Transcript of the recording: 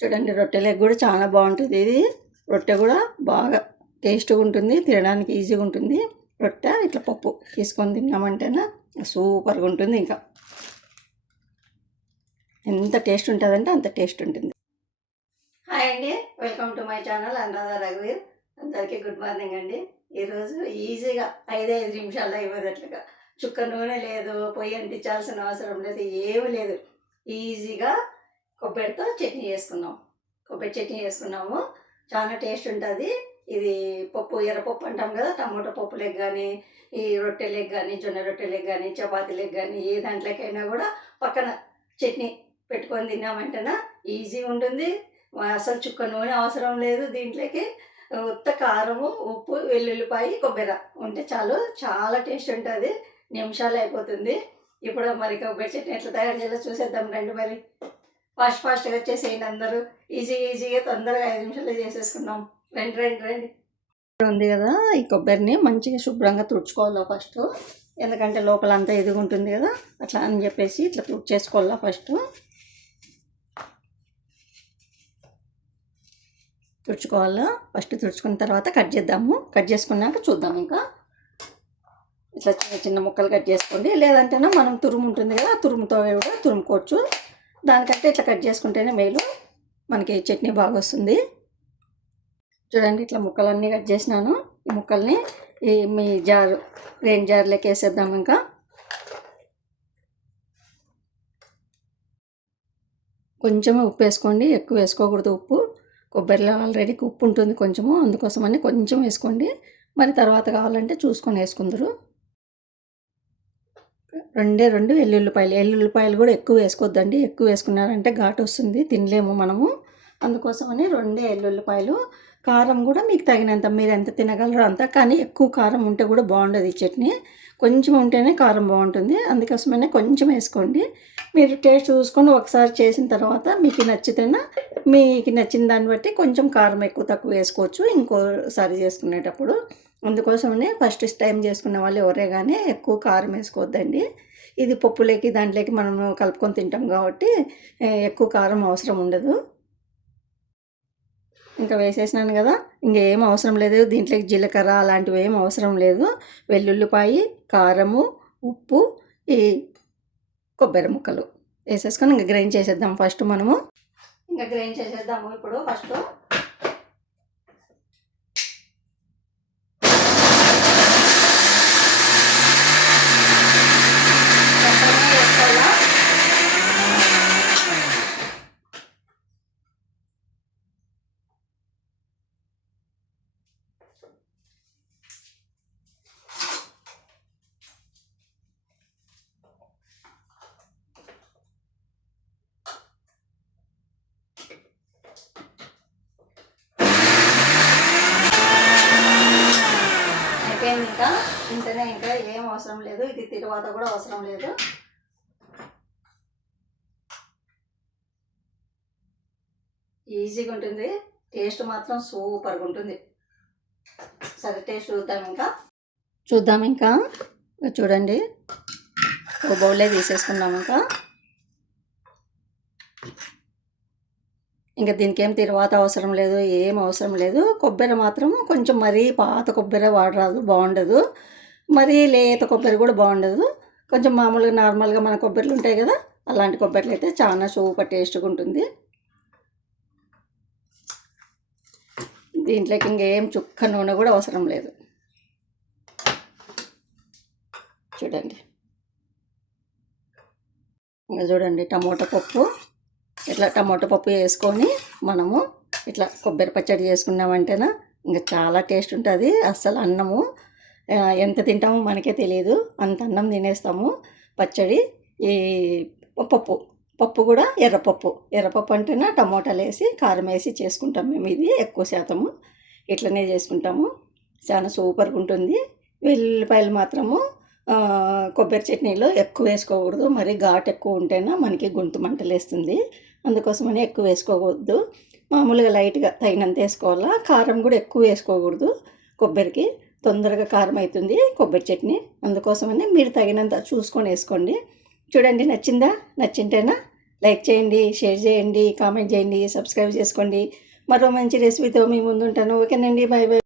చూడండి రొట్టెలకు కూడా చాలా బాగుంటుంది. ఇది రొట్టె కూడా బాగా టేస్ట్గా ఉంటుంది తినడానికి ఈజీగా ఉంటుంది. రొట్టె ఇట్లా పప్పు తీసుకొని తిన్నామంటేనా సూపర్గా ఉంటుంది ఇంకా. ఎంత టేస్ట్ ఉంటుందంటే అంత టేస్ట్ ఉంటుంది. హాయ్ అండి welcome to my channel Anuradha రఘువీర్ అందరికీ గుడ్ మార్నింగ్ అండి. ఈరోజు ఈజీగా ఐదు ఐదు నిమిషాల్లో ఇవ్వదట్లుగా చుక్క నూనె లేదు పొయ్యి అంటించాల్సిన అవసరం లేదు ఏమీ లేదు. ఈజీగా కొబ్బరితో చట్నీ చేసుకున్నాం. కొబ్బరి చట్నీ చేసుకున్నాము. చాలా టేస్ట్ ఉంటుంది. ఇది పప్పు ఎర్రపప్పు అంటాం కదా టమోటా పప్పులకు కానీ ఈ రొట్టెలకు కానీ జొన్న రొట్టెలకు కానీ చపాతీలకు కానీ ఏ దాంట్లోకైనా కూడా పక్కన చట్నీ పెట్టుకొని తిన్నామంటేనా ఈజీగా ఉంటుంది. అసలు చుక్క నూనె అవసరం లేదు దీంట్లోకి. ఉత్త కారము ఉప్పు వెల్లుల్లిపాయ కొబ్బరి ఉంటే చాలు. చాలా టేస్ట్ ఉంటుంది. నిమిషాలు అయిపోతుంది. ఇప్పుడు మరి కొబ్బరి చట్నీ ఎట్లా తయారు చేయాలో చూసేద్దాం రండి మరి. ఫాస్ట్ ఫాస్ట్గా వచ్చేసేయండి అందరూ. ఈజీ ఈజీగా తొందరగా ఐదు నిమిషాలు చేసేసుకున్నాం. రండి రండి రండి. ఉంది కదా ఈ కొబ్బరిని మంచిగా శుభ్రంగా తుడుచుకోవాలా ఫస్ట్. ఎందుకంటే లోపల అంతా ఎదుగు ఉంటుంది కదా అట్లా అని చెప్పేసి ఇట్లా తుడిచేసుకోవాలా ఫస్ట్. తుడుచుకోవాలా. ఫస్ట్ తుడుచుకున్న తర్వాత కట్ చేద్దాము. కట్ చేసుకున్నాక చూద్దాం ఇంకా. ఇట్లా చిన్న చిన్న ముక్కలు కట్ చేసుకోండి. లేదంటేనే మనం తురుము ఉంటుంది కదా తురుముతో కూడా తురుముకోవచ్చు. దానికంటే ఇట్లా కట్ చేసుకుంటేనే మేలు. మనకి చట్నీ బాగా వస్తుంది చూడండి ఇట్లా ముక్కలన్నీ కట్ చేసినాను. ఈ ముక్కల్ని ఈ మీ జారు రెయిన్ జార్లోకి వేసేద్దాం ఇంకా. కొంచెమే ఉప్పు వేసుకోండి. ఎక్కువ వేసుకోకూడదు ఉప్పు. కొబ్బరిలో ఆల్రెడీ ఉప్పు ఉంటుంది కొంచెము. అందుకోసమని కొంచెం వేసుకోండి. మరి తర్వాత కావాలంటే చూసుకొని వేసుకుందరు. రెండే రెండు ఎల్లుల్లిపాయలు. ఎల్లుల్లిపాయలు కూడా ఎక్కువ వేసుకోవద్దండి ఎక్కువ వేసుకున్నారంటే ఘాటు వస్తుంది. తినలేము మనము. అందుకోసమని రెండే ఎల్లుల్లిపాయలు. కారం కూడా మీకు తగినంత. మీరు ఎంత తినగలరో అంత. కానీ ఎక్కువ కారం ఉంటే కూడా బాగుండదు ఈ చట్నీ. కొంచెం ఉంటేనే కారం బాగుంటుంది. అందుకోసమనే కొంచెం వేసుకోండి. మీరు టేస్ట్ చూసుకొని ఒకసారి చేసిన తర్వాత మీకు నచ్చితేనా మీకు నచ్చిన దాన్ని బట్టి కొంచెం కారం ఎక్కువ తక్కువ వేసుకోవచ్చు. ఇంకోసారి చేసుకునేటప్పుడు. అందుకోసమనే ఫస్ట్ టైం చేసుకునే వాళ్ళు ఎవరే కానీ ఎక్కువ కారం వేసుకోవద్దండి. ఇది పప్పులోకి దాంట్లోకి మనం కలుపుకొని తింటాం కాబట్టి ఎక్కువ కారం అవసరం ఉండదు. ఇంకా వేసేసినాను కదా ఇంకేం అవసరం లేదు. దీంట్లోకి జీలకర్ర అలాంటివి ఏం అవసరం లేదు. వెల్లుల్లిపాయి కారము ఉప్పు ఈ కొబ్బరి ముక్కలు వేసేసుకొని ఇంకా గ్రైండ్ చేసేద్దాం ఫస్ట్ మనము. ఇంకా గ్రైండ్ చేసేద్దాము ఇప్పుడు ఫస్ట్ ఇంకా ఇంతనే ఇంకా ఏం అవసరం లేదు. ఇది తిరువాత కూడా అవసరం లేదు. ఈజీగా ఉంటుంది. టేస్ట్ మాత్రం సూపర్గా ఉంటుంది. సరే టేస్ట్ చూద్దాం ఇంకా. చూద్దాం ఇంకా. చూడండి. ఒక బౌలే తీసేసుకున్నాం ఇంకా. ఇంకా దీనికి ఏం తిరువాత అవసరం లేదు ఏం అవసరం లేదు. కొబ్బరి మాత్రం కొంచెం మరీ పాత కొబ్బరి వాడరాదు బాగుండదు. మరీ లేత కొబ్బరి కూడా బాగుండదు. కొంచెం మామూలుగా నార్మల్గా మన కొబ్బరిలు ఉంటాయి కదా అలాంటి కొబ్బరిలు అయితే చాలా సూపర్ టేస్ట్గా ఉంటుంది. దీంట్లోకి ఇంకేం చుక్క నూనె కూడా అవసరం లేదు. చూడండి. ఇంకా చూడండి టమోటా పప్పు. ఇట్లా టమాటో పప్పు వేసుకొని మనము ఇట్లా కొబ్బరి పచ్చడి చేసుకున్నామంటేనా ఇంకా చాలా టేస్ట్ ఉంటుంది. అస్సలు అన్నము ఎంత తింటామో మనకే తెలియదు అంత అన్నం తినేస్తాము. పచ్చడి ఈ పప్పు పప్పు కూడా ఎర్రపప్పు. ఎర్రపప్పు అంటేనా టమోటాలు వేసి కారం వేసి చేసుకుంటాం మేము. ఇది ఎక్కువ శాతము. ఇట్లనే చేసుకుంటాము. చాలా సూపర్గా ఉంటుంది. వెల్లిపాయలు మాత్రము కొబ్బరి చట్నీలో ఎక్కువ వేసుకోకూడదు. మరి ఘాట్ ఎక్కువ ఉంటేనే మనకి గొంతు మంటలు వేస్తుంది అందుకోసమని ఎక్కువ వేసుకోకూడదు. మామూలుగా లైట్గా తగినంత వేసుకోవాలా? కారం కూడా ఎక్కువ వేసుకోకూడదు కొబ్బరికి. తొందరగా కారం అవుతుంది కొబ్బరి చట్నీ. అందుకోసమని మీరు తగినంత చూసుకొని వేసుకోండి. చూడండి నచ్చిందా? నచ్చింటేనా? లైక్ చేయండి షేర్ చేయండి కామెంట్ చేయండి సబ్స్క్రైబ్ చేసుకోండి. మరో మంచి రెసిపీతో మీ ముందుంటాను. ఓకేనండి. Bye bye